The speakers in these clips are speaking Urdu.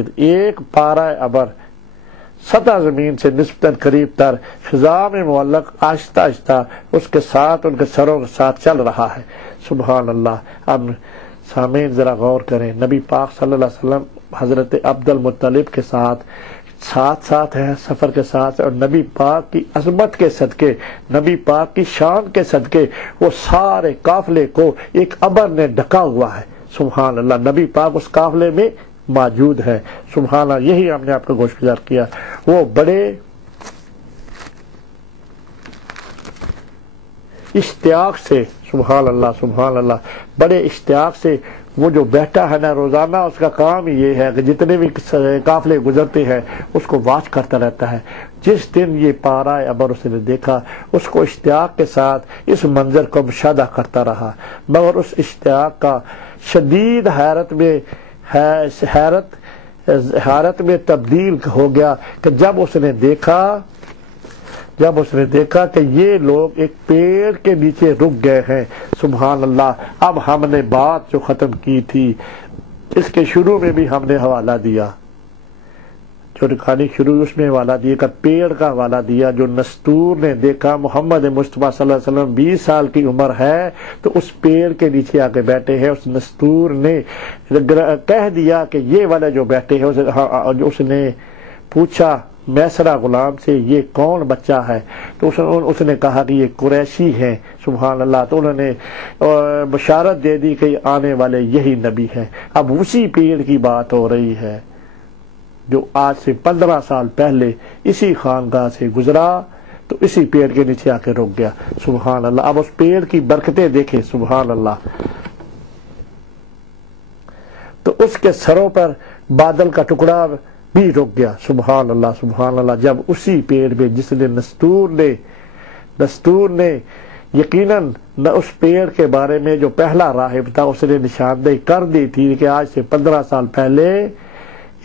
ایک پارہ ابر سطح زمین سے نسبتاً قریب تر فضا میں معلق آہستہ آہستہ اس کے ساتھ ان کے سروں کے ساتھ چل رہا ہے۔ سبحان اللہ۔ اب سامعین ذرا غور کریں، نبی پاک صلی اللہ علیہ وسلم حضرت عبد المطلب کے ساتھ ساتھ ہے، سفر کے ساتھ، اور نبی پاک کی عظمت کے صدقے، نبی پاک کی شان کے صدقے وہ سارے قافلے کو ایک ابر نے ڈھکا ہوا ہے۔ سبحان اللہ، نبی پاک اس قافلے میں موجود ہے۔ سبحان اللہ، یہی ہم نے آپ کو گوشگزار کیا۔ وہ بڑے اشتیاق سے، سبحان اللہ سبحان اللہ، بڑے اشتیاق سے وہ جو بیٹھا ہے نا، روزانہ اس کا کام ہی یہ ہے کہ جتنے بھی قافلے گزرتے ہیں اس کو واچ کرتا رہتا ہے۔ جس دن یہ پارہ ابر اس نے دیکھا، اس کو اشتیاق کے ساتھ اس منظر کو مشاہدہ کرتا رہا، مگر اس اشتیاق کا شدید حیرت میں تبدیل ہو گیا کہ جب اس نے دیکھا کہ یہ لوگ ایک پیڑ کے نیچے رک گئے ہیں۔ سبحان اللہ۔ اب ہم نے بات جو ختم کی تھی اس کے شروع میں بھی ہم نے حوالہ دیا، جو کہانی شروع اس میں حوالہ دیا، کہ پیڑ کا حوالہ دیا جو نستور نے دیکھا۔ محمد مصطفیٰ صلی اللہ علیہ وسلم 20 سال کی عمر ہے تو اس پیڑ کے نیچے آ کے بیٹھے ہیں۔ اس نستور نے کہہ دیا کہ یہ والے جو بیٹھے ہیں، اس نے پوچھا میسرہ غلام سے یہ کون بچہ ہے، تو اس نے کہا کہ یہ قریشی ہیں۔ سبحان اللہ۔ تو انہوں نے بشارت دے دی کہ آنے والے یہی نبی ہیں۔ اب اسی پیڑ کی بات ہو رہی ہے جو آج سے 15 سال پہلے اسی خانقاہ سے گزرا تو اسی پیڑ کے نیچے آ کے رک گیا۔ سبحان اللہ۔ اب اس پیڑ کی برکتیں دیکھیں۔ سبحان اللہ۔ تو اس کے سروں پر بادل کا ٹکڑا بھی رک گیا۔ سبحان اللہ سبحان اللہ۔ جب اسی پیڑ میں جس نے نستور نے یقیناً اس پیڑ کے بارے میں جو پہلا راہب تھا اس نے نشاندہی کر دی تھی کہ آج سے 15 سال پہلے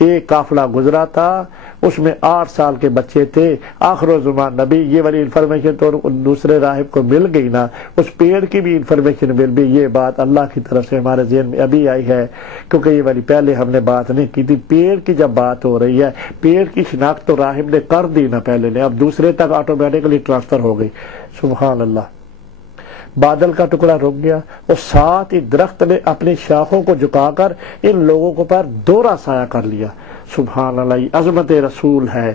ایک قافلہ گزرا تھا، اس میں 8 سال کے بچے تھے، آخر الزمان نبی۔ یہ والی انفارمیشن تو دوسرے راہب کو مل گئی نا، اس پیڑ کی بھی انفارمیشن مل گئی۔ یہ بات اللہ کی طرف سے ہمارے ذہن میں ابھی آئی ہے، کیونکہ یہ والی پہلے ہم نے بات نہیں کی تھی۔ پیڑ کی جب بات ہو رہی ہے، پیڑ کی شناخت تو راہب نے کر دی نا پہلے نے، اب دوسرے تک آٹومیٹکلی ٹرانسفر ہو گئی۔ سبحان اللہ۔ بادل کا ٹکڑا رک گیا اور ساتھ ہی درخت نے اپنی شاخوں کو جھکا کر ان لوگوں کو پر دوہرا سایہ کر لیا۔ سبحان اللہ۔ یہ عظمت رسول ہے۔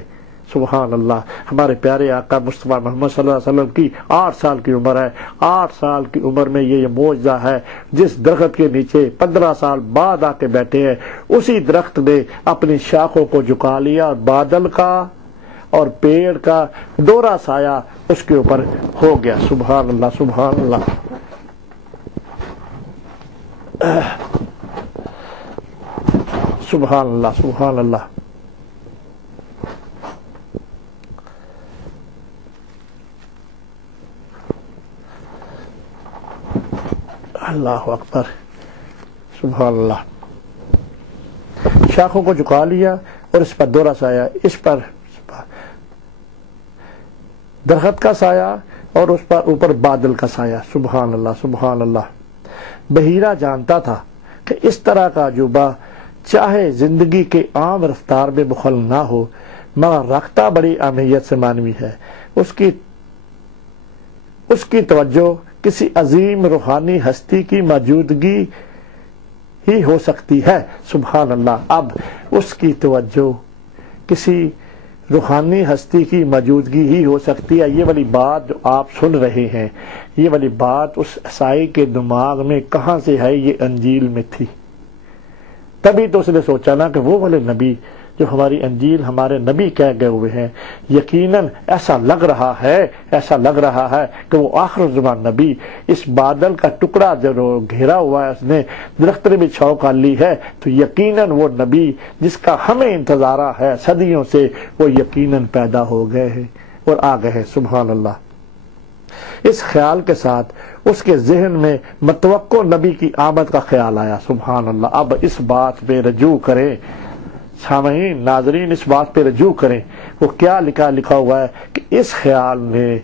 سبحان اللہ۔ ہمارے پیارے آقا مصطفیٰ محمد صلی اللہ علیہ وسلم کی 8 سال کی عمر ہے۔ 8 سال کی عمر میں یہ معجزہ ہے۔ جس درخت کے نیچے 15 سال بعد آ کے بیٹھے ہیں، اسی درخت نے اپنی شاخوں کو جھکا لیا اور بادل کا اور پیڑ کا دوہرا سایہ اس کے اوپر ہو گیا۔ سبحان اللہ سبحان اللہ۔ سبحان اللہ سبحان اللہ۔ اللہ اکبر۔ سبحان اللہ۔ شاخوں کو جھکا لیا اور اس پر دوہرا سایہ، اس پر درخت کا سایہ اور اس پر اوپر بادل کا سایہ۔ سبحان اللہ سبحان اللہ۔ بحیرہ جانتا تھا کہ اس طرح کا عجوبہ چاہے زندگی کے عام رفتار میں مخل نہ ہو، مگر رکھتا بڑی اہمیت سے معنوی ہے۔ اس کی توجہ کسی عظیم روحانی ہستی کی موجودگی ہی ہو سکتی ہے۔ سبحان اللہ۔ اب اس کی توجہ کسی روحانی ہستی کی موجودگی ہی ہو سکتی ہے۔ یہ والی بات جو آپ سن رہے ہیں، یہ والی بات اس عیسائی کے دماغ میں کہاں سے ہے؟ یہ انجیل میں تھی۔ تبھی تو اس نے سوچا نا کہ وہ والے نبی جو ہماری انجیل ہمارے نبی کہہ گئے ہوئے ہیں، یقیناً ایسا لگ رہا ہے کہ وہ آخر الزمان نبی۔ اس بادل کا ٹکڑا جو گھیرا ہوا ہے، اس نے درخت نے بھی چھاؤ کر لی ہے، تو یقیناً وہ نبی جس کا ہمیں انتظار ہے صدیوں سے، وہ یقیناً پیدا ہو گئے ہیں اور آ گئے ہیں۔ سبحان اللہ۔ اس خیال کے ساتھ اس کے ذہن میں متوقع نبی کی آمد کا خیال آیا۔ سبحان اللہ۔ اب اس بات پہ رجوع کریں سامعین، ناظرین، اس بات پہ رجوع کریں۔ وہ کیا لکھا ہوا ہے کہ اس خیال میں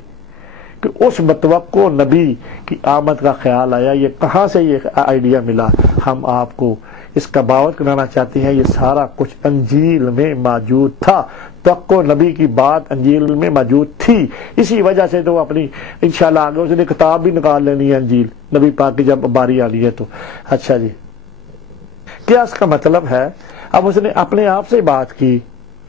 کہ اس متوقع نبی کی آمد کا خیال آیا۔ یہ کہاں سے یہ آئیڈیا ملا؟ ہم آپ کو اس کا باوت کرانا چاہتی ہیں، یہ سارا کچھ انجیل میں موجود تھا، توقع نبی کی بات انجیل میں موجود تھی، اسی وجہ سے تو اپنی انشاءاللہ آگے اس نے کتاب بھی نکال لینی ہے انجیل نبی پاک کی جب باری آنی ہے تو۔ اچھا جی، کیا اس کا مطلب ہے؟ اب اس نے اپنے آپ سے بات کی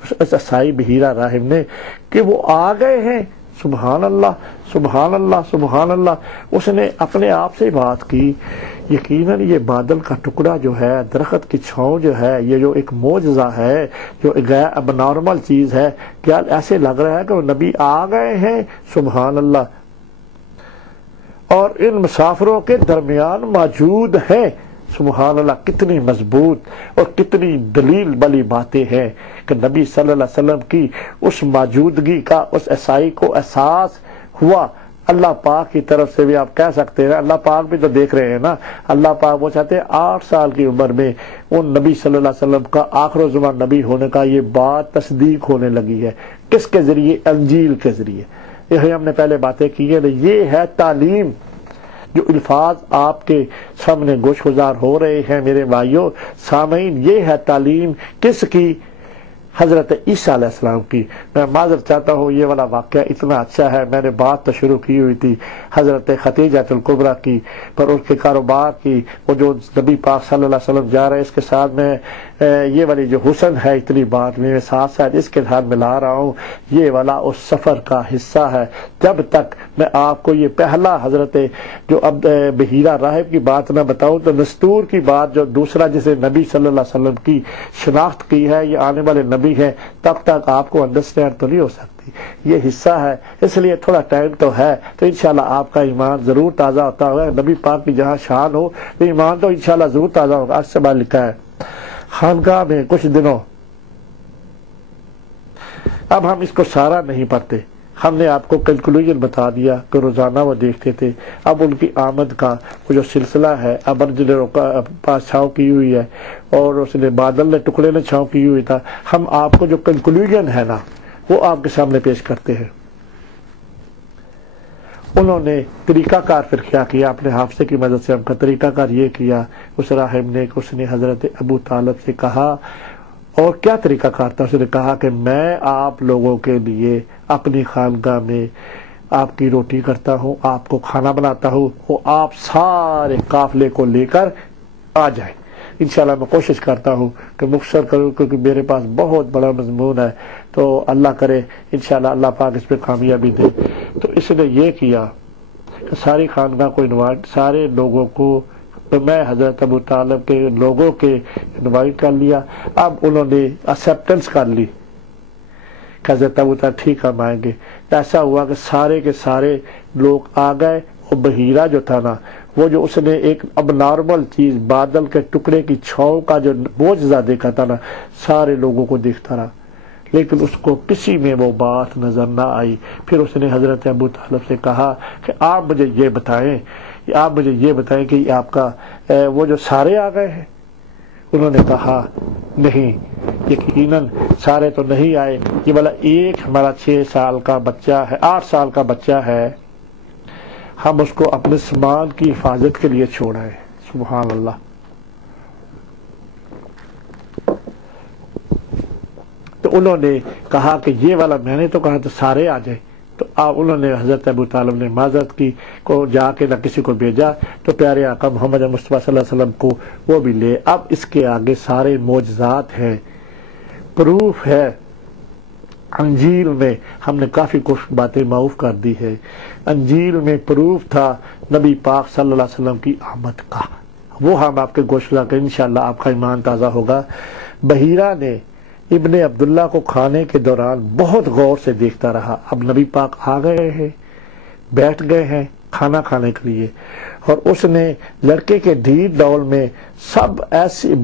اس عیسائی بحیرہ راہب نے کہ وہ آ گئے ہیں، سبحان اللہ سبحان اللہ سبحان اللہ، اس نے اپنے آپ سے بات کی۔ یقیناً یہ بادل کا ٹکڑا جو ہے، درخت کی چھاؤں جو ہے، یہ جو ایک معجزہ ہے، جو اب نارمل چیز ہے، کیا ایسے لگ رہا ہے کہ وہ نبی آ گئے ہیں؟ سبحان اللہ، اور ان مسافروں کے درمیان موجود ہیں۔ سبحان اللہ، کتنی مضبوط اور کتنی دلیل والی باتیں ہیں کہ نبی صلی اللہ علیہ وسلم کی اس موجودگی کا اس عیسائی کو احساس ہوا۔ اللہ پاک کی طرف سے بھی آپ کہہ سکتے ہیں، اللہ پاک بھی تو دیکھ رہے ہیں نا، اللہ پاک وہ چاہتے ہیں 8 سال کی عمر میں ان نبی صلی اللہ علیہ وسلم کا آخر الزمان نبی ہونے کا یہ بات تصدیق ہونے لگی ہے۔ کس کے ذریعے؟ انجیل کے ذریعے۔ یہ ہم نے پہلے باتیں کی ہیں، یہ ہے تعلیم۔ جو الفاظ آپ کے سامنے گوش گزار ہو رہے ہیں میرے بھائیوں سامعین، یہ ہے تعلیم کس کی؟ حضرت عیسیٰ علیہ السلام کی۔ میں معذرت چاہتا ہوں، یہ والا واقعہ اتنا اچھا ہے، میں نے بات تو شروع کی ہوئی تھی حضرت خدیجہ الکبریٰ کی، پر اس کے کاروبار کی، وہ جو نبی پاک صلی اللہ علیہ وسلم جا رہے ہیں، اس کے ساتھ میں یہ والی جو حسن ہے اتنی بات میں ساتھ ساتھ اس کے ساتھ ملا رہا ہوں، یہ والا اس سفر کا حصہ ہے۔ جب تک میں آپ کو یہ پہلا حضرت جو اب بحیرہ راہب کی بات نہ بتاؤں تو نستور کی بات جو دوسرا جسے نبی صلی اللہ علیہ وسلم کی شناخت کی ہے، یہ آنے والے نبی ہے، تب تک آپ کو انڈرسٹینڈ تو نہیں ہو سکتی، یہ حصہ ہے، اس لیے تھوڑا ٹائم تو ہے، تو انشاءاللہ آپ کا ایمان ضرور تازہ ہوتا ہوگا۔ نبی پاک کی جہاں شان ہو تو ایمان تو انشاءاللہ ضرور تازہ ہوگا۔ اس سے بعد لکھا ہے خانقاہ میں کچھ دنوں، اب ہم اس کو سارا نہیں پڑھتے، ہم نے آپ کو کنکلوژن بتا دیا کہ روزانہ وہ دیکھتے تھے۔ اب ان کی آمد کا وہ جو سلسلہ ہے، ابر نے پاس چھاؤں کی ہوئی ہے اور اس نے بادل نے ٹکڑے نے چھاؤں کی ہوئی تھا، ہم آپ کو جو کنکلوژن ہے نا وہ آپ کے سامنے پیش کرتے ہیں۔ انہوں نے طریقہ کار پھر کیا کیا، اپنے حافظے کی مدد سے ہم کا طریقہ کار یہ کیا، اس راہب نے کہ اس نے حضرت ابو طالب سے کہا، اور کیا طریقہ کار تھا؟ اس نے کہا کہ میں آپ لوگوں کے لیے اپنی خانقاہ میں آپ کی روٹی کرتا ہوں، آپ کو کھانا بناتا ہوں، وہ آپ سارے قافلے کو لے کر آ جائیں۔ انشاءاللہ میں کوشش کرتا ہوں کہ مختصر کروں، کیونکہ میرے پاس بہت بڑا مضمون ہے، تو اللہ کرے انشاءاللہ اللہ پاک اس پہ کامیابی دے۔ تو اس نے یہ کیا کہ ساری خانقاہ کو انوائٹ، سارے لوگوں کو، تو میں حضرت ابو طالب کے لوگوں کے انوائٹ کر لیا۔ اب انہوں نے ایکسیپٹنس کر لی کہ حضرت ابو طالب ٹھیک ہم آئیں گے۔ ایسا ہوا کہ سارے کے سارے لوگ آ گئے۔ وہ بحیرہ جو تھا نا، وہ جو اس نے ایک اب نارمل چیز بادل کے ٹکڑے کی چھاؤں کا جو معجزہ دیکھا تھا نا، سارے لوگوں کو دیکھتا رہا، لیکن اس کو کسی میں وہ بات نظر نہ آئی۔ پھر اس نے حضرت ابو طالب سے کہا کہ آپ مجھے یہ بتائیں کہ آپ کا وہ جو سارے آ گئے ہیں؟ انہوں نے کہا نہیں، یقیناً سارے تو نہیں آئے، یہ والا ایک ہمارا 6 سال کا بچہ ہے، 8 سال کا بچہ ہے، ہم اس کو اپنے سامان کی حفاظت کے لیے چھوڑا ہے۔ سبحان اللہ۔ تو انہوں نے کہا کہ یہ والا میں نے تو کہا تو سارے آ جائیں، تو انہوں نے حضرت ابو طالب نے معذرت کی کو جا کے نہ کسی کو بھیجا، تو پیارے آقا محمد مصطفیٰ صلی اللہ علیہ وسلم کو وہ بھی لے۔ اب اس کے آگے سارے معجزات ہیں، پروف ہے۔ انجیل میں ہم نے کافی کچھ باتیں معاف کر دی ہے، انجیل میں پروف تھا نبی پاک صلی اللہ علیہ وسلم کی آمد کا، وہ ہم آپ کے گوشت لا کر انشاءاللہ آپ کا ایمان تازہ ہوگا۔ بحیرہ نے ابن عبداللہ کو کھانے کے دوران بہت غور سے دیکھتا رہا۔ اب نبی پاک آ گئے ہیں، بیٹھ گئے ہیں کھانا کھانے کے لیے، اور اس نے لڑکے کے ڈھیر ڈول میں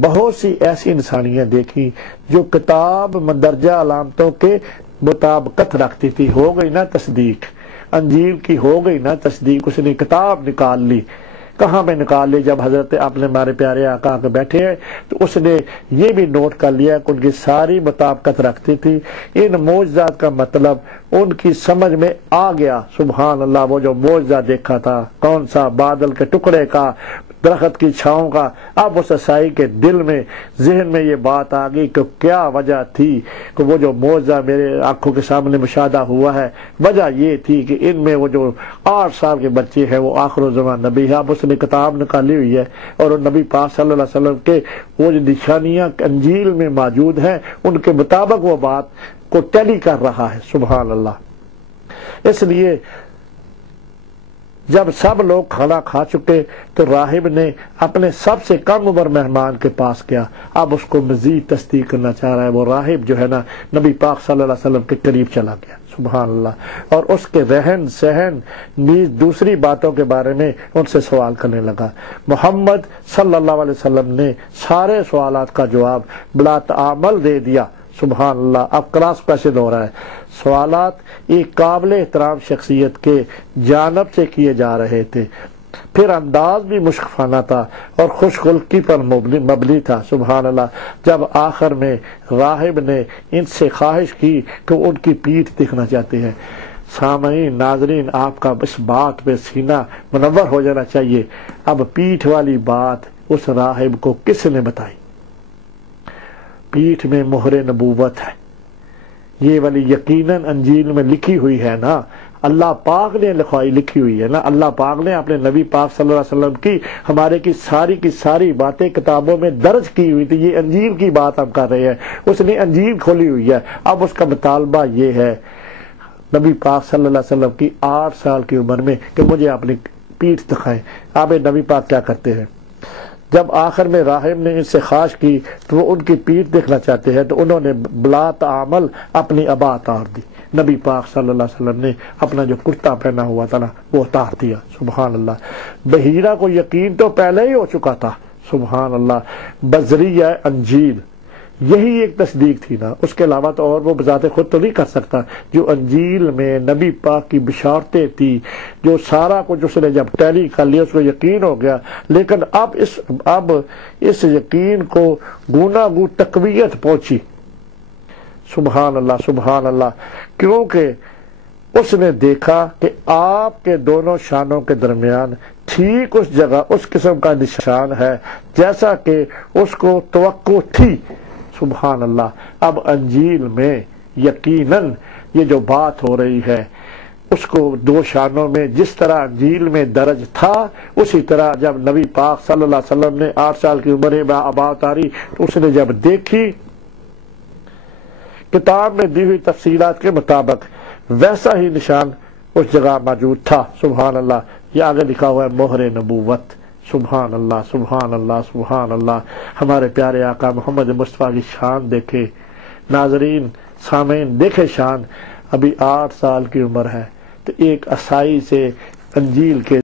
بہت سی ایسی انسانیاں دیکھی جو کتاب مندرجہ علامتوں کے مطابقت رکھتی تھی۔ ہو گئی نا تصدیق، انجیل کی ہو گئی نا تصدیق، اس نے کتاب نکال لی۔ کہاں میں نکال لی؟ جب حضرت آپ نے ہمارے پیارے آقا کے بیٹھے ہیں تو اس نے یہ بھی نوٹ کر لیا کہ ان کی ساری مطابقت رکھتی تھی، ان معجزات کا مطلب ان کی سمجھ میں آ گیا۔ سبحان اللہ، وہ جو معجزہ دیکھا تھا کون سا؟ بادل کے ٹکڑے کا درخت کی چھاؤں کا۔ اب اس عیسائی کے دل میں ذہن میں یہ بات آ گئی کہ کیا وجہ تھی کہ وہ جو معجزہ میرے آنکھوں کے سامنے مشاہدہ ہوا ہے، وجہ یہ تھی کہ ان میں وہ جو 8 سال کے بچے ہیں وہ آخر الزمان نبی ہے۔ اب اس نے کتاب نکالی ہوئی ہے اور نبی پاک صلی اللہ علیہ وسلم کے وہ جو نشانیاں انجیل میں موجود ہیں ان کے مطابق وہ بات کو ٹیلی کر رہا ہے۔ سبحان اللہ۔ اس لیے جب سب لوگ کھانا کھا چکے تو راہب نے اپنے سب سے کم عمر مہمان کے پاس کیا، اب اس کو مزید تصدیق کرنا چاہ رہا ہے۔ وہ راہب جو ہے نا نبی پاک صلی اللہ علیہ وسلم کے قریب چلا گیا، سبحان اللہ، اور اس کے رہن سہن نیز دوسری باتوں کے بارے میں ان سے سوال کرنے لگا۔ محمد صلی اللہ علیہ وسلم نے سارے سوالات کا جواب بلا تعامل دے دیا، سبحان اللہ۔ اب کلاس پیسے ہو رہا ہے۔ سوالات ایک قابل احترام شخصیت کے جانب سے کیے جا رہے تھے، پھر انداز بھی مشرفانہ تھا اور خوش خلقی پر مبنی تھا، سبحان اللہ۔ جب آخر میں راہب نے ان سے خواہش کی کہ ان کی پیٹھ دیکھنا چاہتے ہیں۔ سامعین، ناظرین، آپ کا اس بات پہ سینہ منور ہو جانا چاہیے۔ اب پیٹھ والی بات اس راہب کو کس نے بتائی؟ پیٹھ میں مہر نبوت ہے، یہ والی یقیناً انجیل میں لکھی ہوئی ہے نا، اللہ پاک نے لکھی ہوئی ہے نا، اللہ پاک نے اپنے نبی پاک صلی اللہ علیہ وسلم کی ہمارے کی ساری باتیں کتابوں میں درج کی ہوئی تھی۔ یہ انجیل کی بات ہم کر رہے ہیں، اس نے انجیل کھولی ہوئی ہے۔ اب اس کا مطالبہ یہ ہے نبی پاک صلی اللہ علیہ وسلم کی 8 سال کی عمر میں کہ مجھے اپنی پیٹھ دکھائیں۔ اب نبی پاک کیا کرتے ہیں؟ جب آخر میں راہب نے ان سے خواہش کی تو وہ ان کی پیٹھ دیکھنا چاہتے ہیں تو انہوں نے بلا تعامل اپنی ابا اتار دی۔ نبی پاک صلی اللہ علیہ وسلم نے اپنا جو کرتا پہنا ہوا تھا نا وہ اتار دیا، سبحان اللہ۔ بحیرہ کو یقین تو پہلے ہی ہو چکا تھا، سبحان اللہ۔ بذریعہ انجیل یہی ایک تصدیق تھی نا، اس کے علاوہ تو اور وہ بذات خود تو نہیں کر سکتا۔ جو انجیل میں نبی پاک کی بشارتیں تھی، جو سارا کچھ اس نے جب ٹیلی کر لیا اس کو یقین ہو گیا، لیکن اب اس یقین کو گوناگو تقویت پہنچی، سبحان اللہ سبحان اللہ، کیونکہ اس نے دیکھا کہ آپ کے دونوں شانوں کے درمیان ٹھیک اس جگہ اس قسم کا نشان ہے جیسا کہ اس کو توقع تھی، سبحان اللہ۔ اب انجیل میں یقیناً یہ جو بات ہو رہی ہے اس کو 2 شانوں میں جس طرح انجیل میں درج تھا اسی طرح جب نبی پاک صلی اللہ علیہ وسلم نے 8 سال کی عمر میں ابا اتاری تو اس نے جب دیکھی کتاب میں دی ہوئی تفصیلات کے مطابق ویسا ہی نشان اس جگہ موجود تھا، سبحان اللہ۔ یہ آگے لکھا ہوا ہے مہر نبوت، سبحان اللہ سبحان اللہ سبحان اللہ۔ ہمارے پیارے آقا محمد مصطفیٰ کی شان دیکھے، ناظرین سامعین دیکھے شان۔ ابھی 8 سال کی عمر ہے تو ایک عیسائی سے انجیل کے